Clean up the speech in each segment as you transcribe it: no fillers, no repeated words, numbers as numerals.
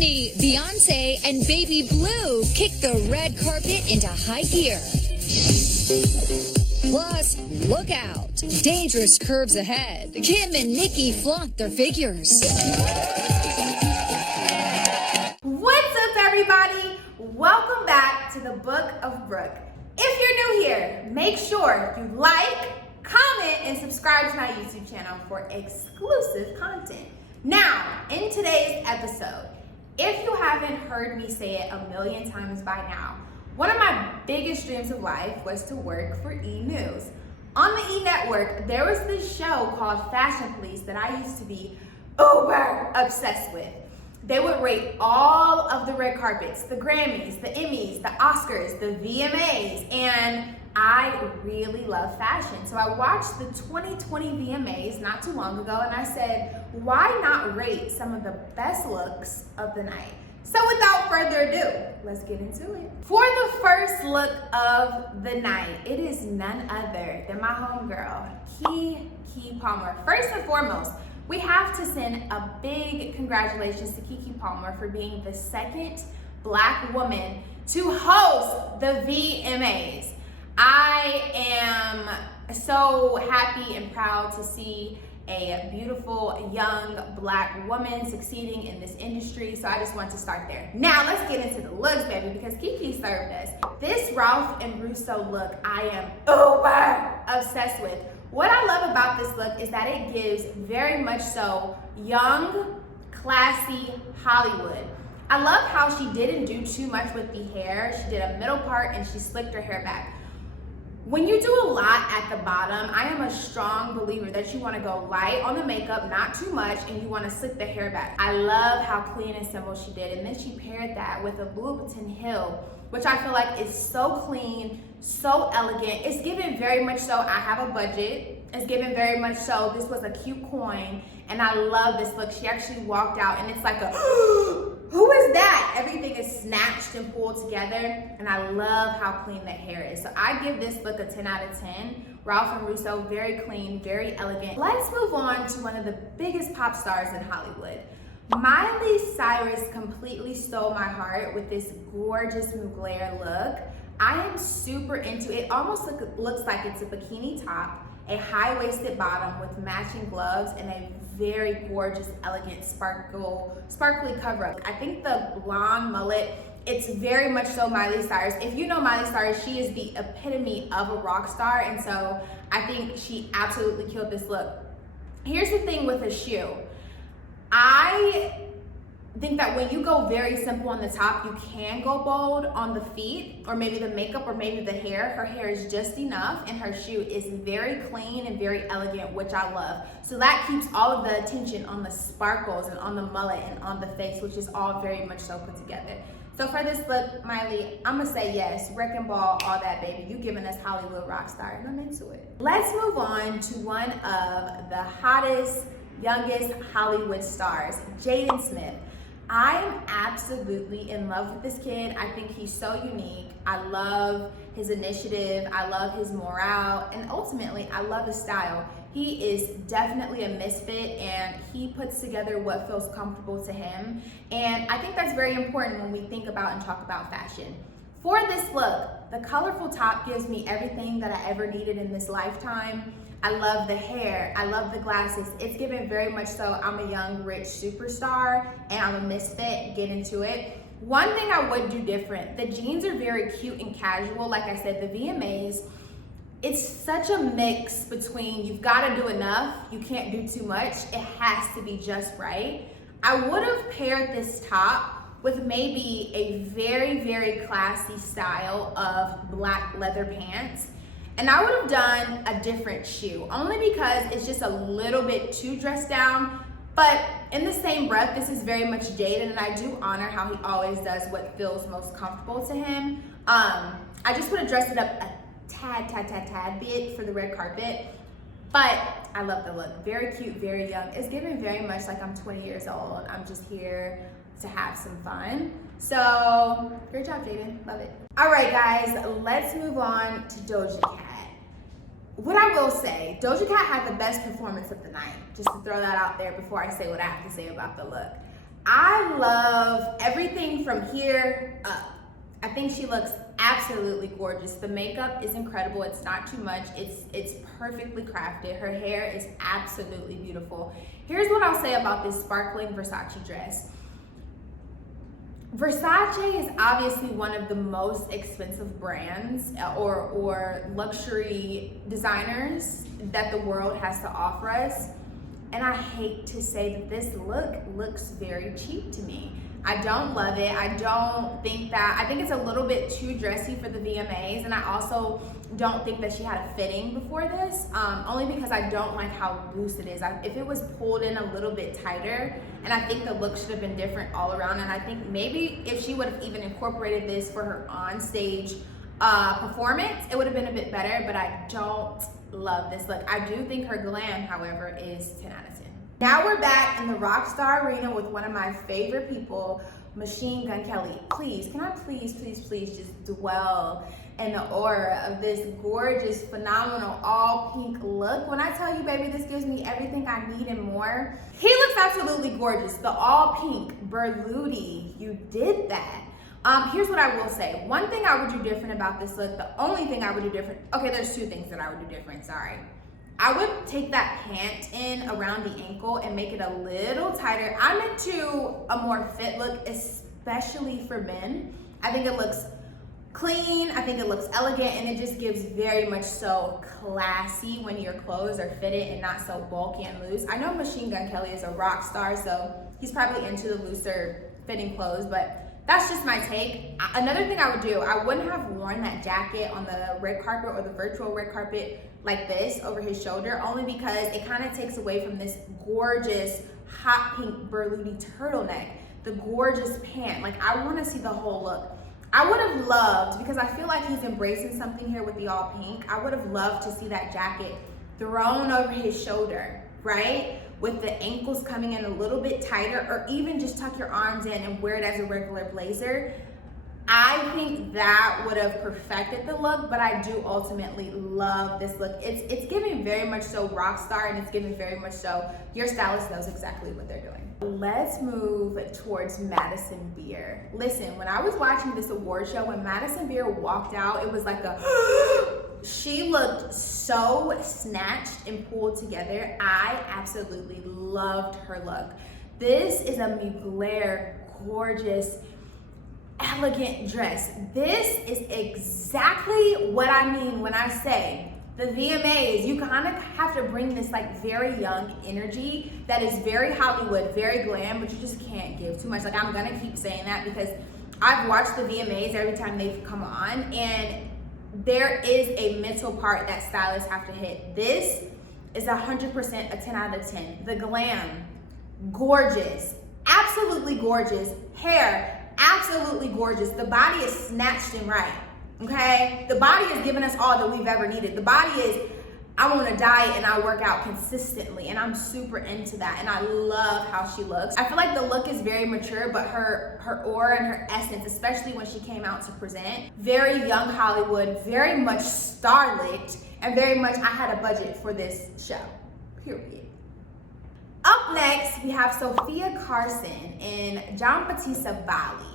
Britney, Beyonce, and Baby Blue kick the red carpet into high gear. Plus, look out. Dangerous curves ahead. Kim and Nikki flaunt their figures. What's up, everybody? Welcome back to the Book of Brooke. If you're new here, make sure you like, comment, and subscribe to my YouTube channel for exclusive content. Now, in today's episode, if you haven't heard me say it a million times by now, one of my biggest dreams of life was to work for E! News. On the E! Network, there was this show called Fashion Police that I used to be uber obsessed with. They would rate all of the red carpets, the Grammys, the Emmys, the Oscars, the Vma'S, and I really love fashion. So I watched the 2020 Vma'S not too long ago and I said, why not rate some of the best looks of the night? So without further ado, let's get into it. For the first look of the night, it is none other than my homegirl, Keke Palmer. First and foremost, we have to send a big congratulations to Keke Palmer for being the second Black woman to host the VMAs. I am so happy and proud to see a beautiful young Black woman succeeding in this industry, so I just want to start there. Now let's get into the looks, baby, because Keke served us. This Ralph and Russo look I am uber obsessed with. What I love about this look is that it gives very much so young, classy Hollywood. I love how she didn't do too much with the hair. She did a middle part and she slicked her hair back. When you do a lot at the bottom, I am a strong believer that you want to go light on the makeup, not too much, and you want to slick the hair back. I love how clean and simple she did, and then she paired that with a Louis Vuitton heel, which I feel like is so clean, so elegant. It's given very much so I have a budget. It's given very much so this was a cute coin, and I love this look. She actually walked out and it's like a who is that? Everything is snatched and pulled together, and I love how clean the hair is. So I give this look a 10 out of 10. Ralph and Russo, very clean, very elegant. Let's move on to one of the biggest pop stars in Hollywood. Miley Cyrus completely stole my heart with this gorgeous Mugler look. I am super into it. Almost looks like it's a bikini top, a high-waisted bottom with matching gloves, and a very gorgeous, elegant, sparkly cover-up. I think the blonde mullet, it's very much so Miley Cyrus. If you know Miley Cyrus, she is the epitome of a rock star, and so I think she absolutely killed this look. Here's the thing with a shoe. I think that when you go very simple on the top, you can go bold on the feet, or maybe the makeup, or maybe the hair. Her hair is just enough, and her shoe is very clean and very elegant, which I love. So that keeps all of the attention on the sparkles and on the mullet and on the face, which is all very much so put together. So for this look, Miley, I'm gonna say yes, wrecking ball, all that, baby. You giving us Hollywood rock star, and I'm into it. Let's move on to one of the hottest, youngest Hollywood stars, Jaden Smith. I am absolutely in love with this kid. I think he's so unique. I love his initiative. I love his morale. And ultimately, I love his style. He is definitely a misfit, and he puts together what feels comfortable to him. And I think that's very important when we think about and talk about fashion. For this look, the colorful top gives me everything that I ever needed in this lifetime. I love the hair, I love the glasses. It's given very much so I'm a young, rich superstar and I'm a misfit, get into it. One thing I would do different, the jeans are very cute and casual. Like I said, the VMAs, it's such a mix between you've gotta do enough, you can't do too much, it has to be just right. I would have paired this top with maybe a very, very classy style of black leather pants. And I would have done a different shoe, only because it's just a little bit too dressed down. But in the same breath, this is very much Jaden, and I do honor how he always does what feels most comfortable to him. I just would have dressed it up a tad bit for the red carpet. But I love the look. Very cute, very young. It's given very much like I'm 20 years old. I'm just here to have some fun. So, great job, Jaden. Love it. All right, guys, let's move on to Doja Cat. What I will say, Doja Cat had the best performance of the night, just to throw that out there before I say what I have to say about the look. I love everything from here up. I think she looks absolutely gorgeous. The makeup is incredible. It's not too much. It's perfectly crafted. Her hair is absolutely beautiful. Here's what I'll say about this sparkling Versace dress. Versace is obviously one of the most expensive brands or luxury designers that the world has to offer us. And I hate to say that this look looks very cheap to me. I don't love it. I think it's a little bit too dressy for the VMAs, and I also don't think that she had a fitting before this, only because I don't like how loose it is. If it was pulled in a little bit tighter, and I think the look should have been different all around, and I think maybe if she would have even incorporated this for her on-stage performance, it would have been a bit better, but I don't love this look. I do think her glam, however, is 10 out of 10. Now we're back in the Rockstar Arena with one of my favorite people, Machine Gun Kelly. Please, can I please just dwell in the aura of this gorgeous, phenomenal, all pink look. When I tell you, baby, this gives me everything I need and more. He looks absolutely gorgeous. The all pink Berluti, you did that. Here's what I will say. One thing I would do different about this look, the only thing I would do different, okay, there's two things that I would do different, sorry. I would take that pant in around the ankle and make it a little tighter. I'm into a more fit look, especially for men. I think it looks clean, I think it looks elegant, and it just gives very much so classy when your clothes are fitted and not so bulky and loose. I know Machine Gun Kelly is a rock star, so he's probably into the looser fitting clothes, but that's just my take. Another thing I would do, I wouldn't have worn that jacket on the red carpet or the virtual red carpet like this over his shoulder, only because it kind of takes away from this gorgeous hot pink Berluti turtleneck, the gorgeous pant. Like, I want to see the whole look. I would have loved, because I feel like he's embracing something here with the all pink, I would have loved to see that jacket thrown over his shoulder, right? With the ankles coming in a little bit tighter, or even just tuck your arms in and wear it as a regular blazer. I think that would have perfected the look, but I do ultimately love this look. It's giving very much so rock star, and it's giving very much so your stylist knows exactly what they're doing. Let's move towards Madison Beer. Listen, when I was watching this award show, when Madison Beer walked out, it was like a she looked so snatched and pulled together. I absolutely loved her look. This is a Mugler gorgeous, elegant dress. This is exactly what I mean when I say the VMAs, you kind of have to bring this like very young energy that is very Hollywood, very glam, but you just can't give too much. Like, I'm gonna keep saying that because I've watched the VMAs every time they've come on, and there is a mental part that stylists have to hit. This is 100% a 10 out of 10. The glam, gorgeous, absolutely gorgeous. Hair, absolutely gorgeous. The body is snatched and right, okay? The body is giving us all that we've ever needed. The body is, I want to diet and I work out consistently, and I'm super into that, and I love how she looks. I feel like the look is very mature, but her aura and her essence, especially when she came out to present, very young Hollywood, very much starlit, and very much I had a budget for this show, period. Up next, we have Sofia Carson in Giambattista Valli.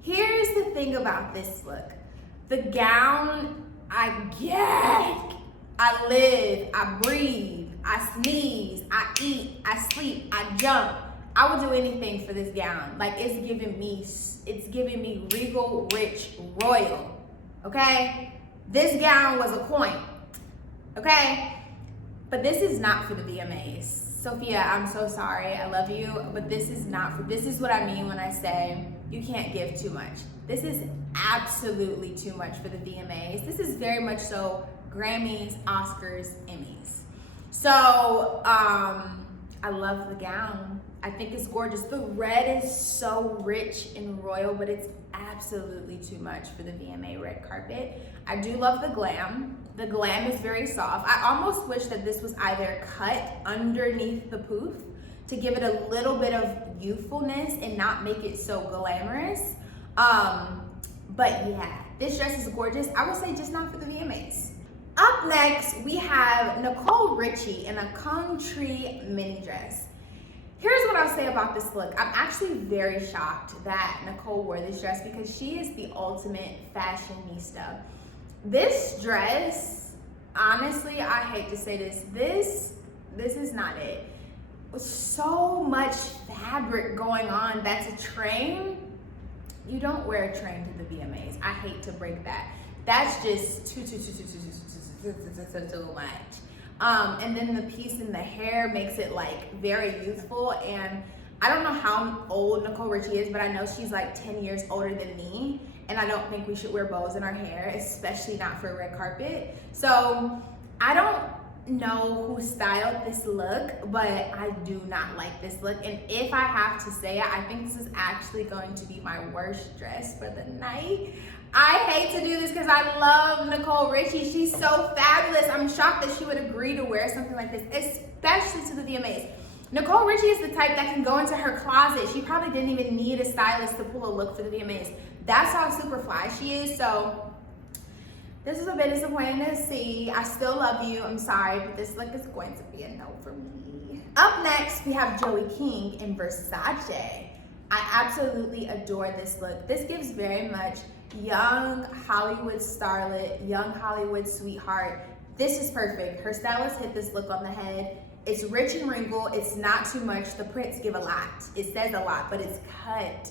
Here's the thing about this look. The gown, I get. I live, I breathe, I sneeze, I eat, I sleep, I jump. I would do anything for this gown. Like, it's giving me regal, rich, royal, okay? This gown was a coin, okay? But this is not for the VMAs. Sophia, I'm so sorry, I love you, but this is what I mean when I say you can't give too much. This is absolutely too much for the VMAs. This is very much so Grammys, Oscars, Emmys. So, I love the gown. I think it's gorgeous. The red is so rich and royal, but it's absolutely too much for the VMA red carpet. I do love the glam. The glam is very soft. I almost wish that this was either cut underneath the poof to give it a little bit of youthfulness and not make it so glamorous. But yeah, this dress is gorgeous. I would say just not for the VMAs. Up next, we have Nicole Richie in a country mini dress. Here's what I'll say about this look. I'm actually very shocked that Nicole wore this dress because she is the ultimate fashionista. This dress, honestly, I hate to say this, this is not it. With so much fabric going on, that's a train. You don't wear a train to the VMAs. I hate to break that. That's just too much. And then the piece in the hair makes it like very youthful. And I don't know how old Nicole Richie is, but I know she's like 10 years older than me. And I don't think we should wear bows in our hair, especially not for a red carpet. So I don't know who styled this look, but I do not like this look. And if I have to say it, I think this is actually going to be my worst dress for the night. I hate to do this because I love Nicole Richie. She's so fabulous. I'm shocked that she would agree to wear something like this, especially to the VMAs. Nicole Richie is the type that can go into her closet. She probably didn't even need a stylist to pull a look for the VMAs. That's how super fly she is. So this is a bit disappointing to see. I still love you. I'm sorry, but this look is going to be a no for me. Up next, we have Joey King in Versace. I absolutely adore this look. This gives very much young Hollywood starlet, young Hollywood sweetheart. This is perfect. Her stylist hit this look on the head. It's rich and wrinkled. It's not too much. The prints give a lot. It says a lot, but it's cut.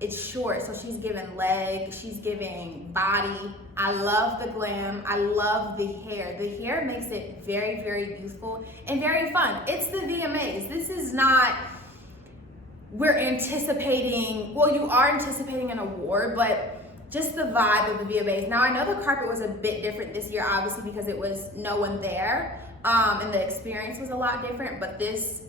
It's short, so she's giving leg, she's giving body. I love the glam. I love the hair. The hair makes it very, very youthful and very fun. It's the VMAs. This is not, we're anticipating, well, you are anticipating an award, but just the vibe of the VMAs. Now, I know the carpet was a bit different this year, obviously, because it was no one there, and the experience was a lot different, but this,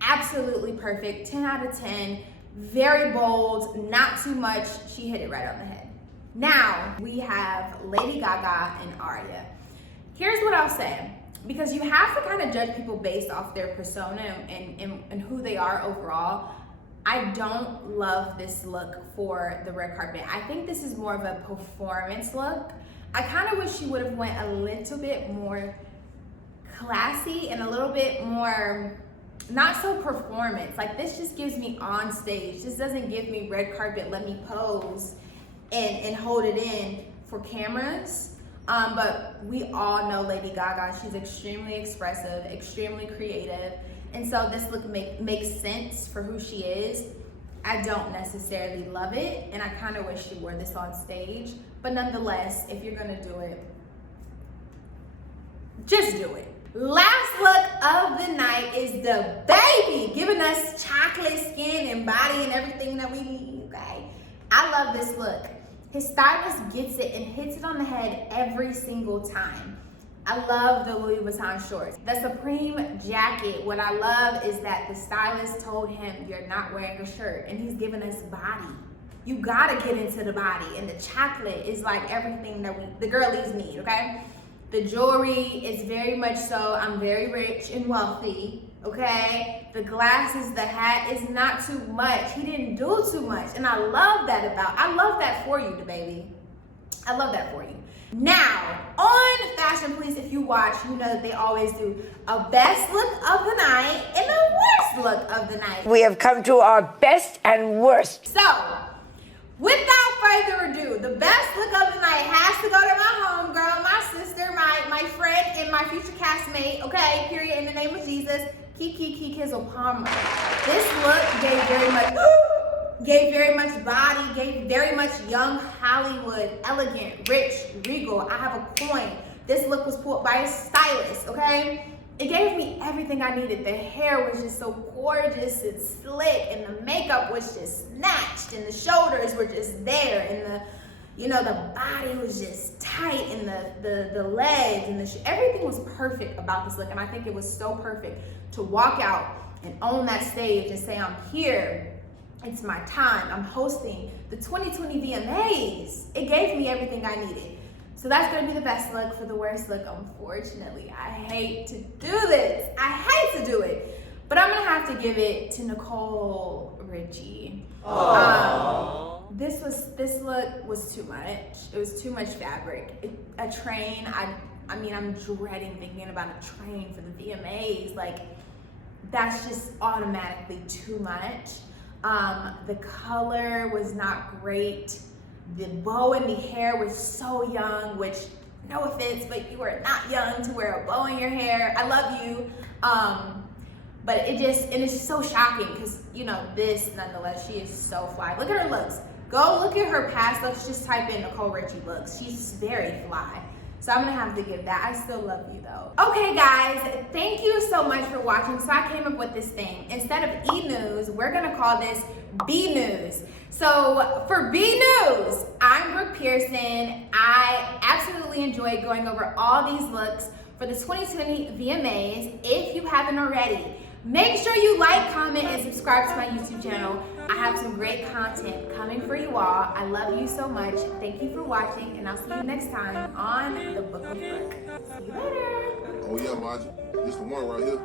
absolutely perfect, 10 out of 10, very bold, not too much. She hit it right on the head. Now, we have Lady Gaga and Aria. Here's what I'll say, because you have to kind of judge people based off their persona and who they are overall. I don't love this look for the red carpet. I think this is more of a performance look. I kind of wish she would have went a little bit more classy and a little bit more, not so performance. Like, this just gives me on stage. This doesn't give me red carpet, let me pose and hold it in for cameras. But we all know Lady Gaga. She's extremely expressive, extremely creative. And so this look makes sense for who she is. I don't necessarily love it, and I kind of wish she wore this on stage. But nonetheless, if you're gonna do it, just do it. Last look of the night is the baby, giving us chocolate skin and body and everything that we need, okay? I love this look. His stylist gets it and hits it on the head every single time. I love the Louis Vuitton shorts. The Supreme jacket, what I love is that the stylist told him, you're not wearing a shirt, and he's giving us body. You gotta get into the body, and the chocolate is like everything that the girlies need, okay? The jewelry is very much so, I'm very rich and wealthy, okay? The glasses, the hat is not too much. He didn't do too much, and I love that for you, DaBaby. I love that for you. Now, on Fashion Police, if you watch, you know that they always do a best look of the night and a worst look of the night. We have come to our best and worst. So, without further ado, the best look of the night has to go to my homegirl, my sister, my friend, and my future castmate, okay, period, in the name of Jesus, Kiki Kizzle Palmer. This look gave very much body, gave very much young Hollywood, elegant, rich, regal. I have a point. This look was pulled by a stylist, okay? It gave me everything I needed. The hair was just so gorgeous and slick, and the makeup was just snatched, and the shoulders were just there, and the body was just tight, and the legs and everything was perfect about this look. And I think it was so perfect to walk out and own that stage and say, I'm here. It's my time. I'm hosting the 2020 VMAs. It gave me everything I needed. So that's gonna be the best look. For the worst look, unfortunately, I hate to do this. I hate to do it. But I'm gonna have to give it to Nicole Richie. This look was too much. It was too much fabric. A train, I'm dreading thinking about a train for the VMAs. Like, that's just automatically too much. The color was not great. The bow in the hair was so young, which, no offense, but you are not young to wear a bow in your hair. I love you. But and it's so shocking because, you know, this, nonetheless, she is so fly. Look at her looks. Go look at her past looks. Just type in Nicole Richie looks. She's very fly. So I'm gonna have to give that. I still love you though. Okay guys, thank you so much for watching. So I came up with this thing. Instead of E-News, we're gonna call this B-News. So for B-News, I'm Brooke Pearson. I absolutely enjoy going over all these looks for the 2020 VMAs. If you haven't already, make sure you like, comment, and subscribe to my YouTube channel. I have some great content coming for you all. I love you so much. Thank you for watching, and I'll see you next time on The Book of Brooke. See you later. Oh yeah, Margie. This the one right here.